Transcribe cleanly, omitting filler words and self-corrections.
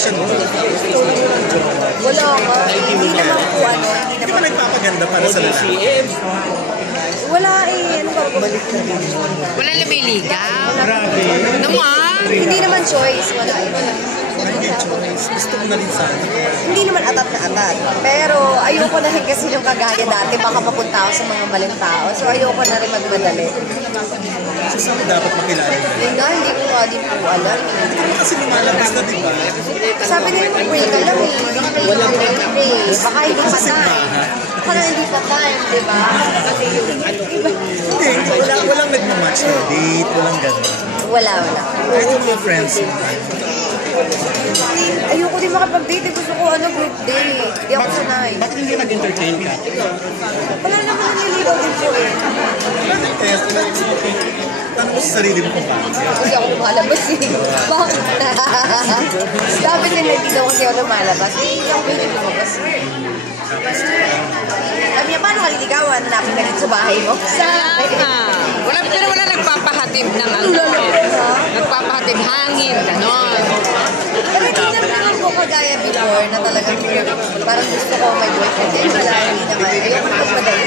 question mo? Wala ka. Hindi naman po ano. Hindi ka nagpapaganda para sa lalaki? Wala eh. Ano ba? Wala lumiligaw. Grabe. Naman. Hindi naman choice. Wala eh. Hindi choice. Gusto ko na rin sana. Hindi naman atat na atat. Pero ayoko na rin kasi yung kagaya dati. Baka mapunta ako sa mga maling tao. So ayoko na rin magmadali. So saan dapat makilala na? Yun nga, hindi ko nga din po alam. Hindi ka kasi lumalabas na, di ba? Sabi nila mag-pray ka lang eh. Walang pray. Baka hindi pa time. Baka na hindi pa time, di ba? Hindi. Walang nagmamatch na date. Walang gano'n. Wala. Kahit yung mga friends mo. Ayoko din makapag-date. Gusto ko group date. Hindi ako sanay. Bakit hindi nag-entertain ka? Wala naman naniligaw din po eh. Test. Tanong mo sa sarili mo kung bakit. Kasi ako lumalabas eh. Bakit? Sabi nila hindi daw kasi ako lumalabas. Eh, hindi ako pwede lumabas. Sabi niya, paano ka liligawan? Hanapin ka dito sa bahay mo? Wala nagpapahatid ng ano. Nagpapahatid hangin, ganon. Pero hindi naman ako kagaya before na talagang parang gusto ko may boyfriend. Eh, wala, hindi naman. Ayoko na magmadali.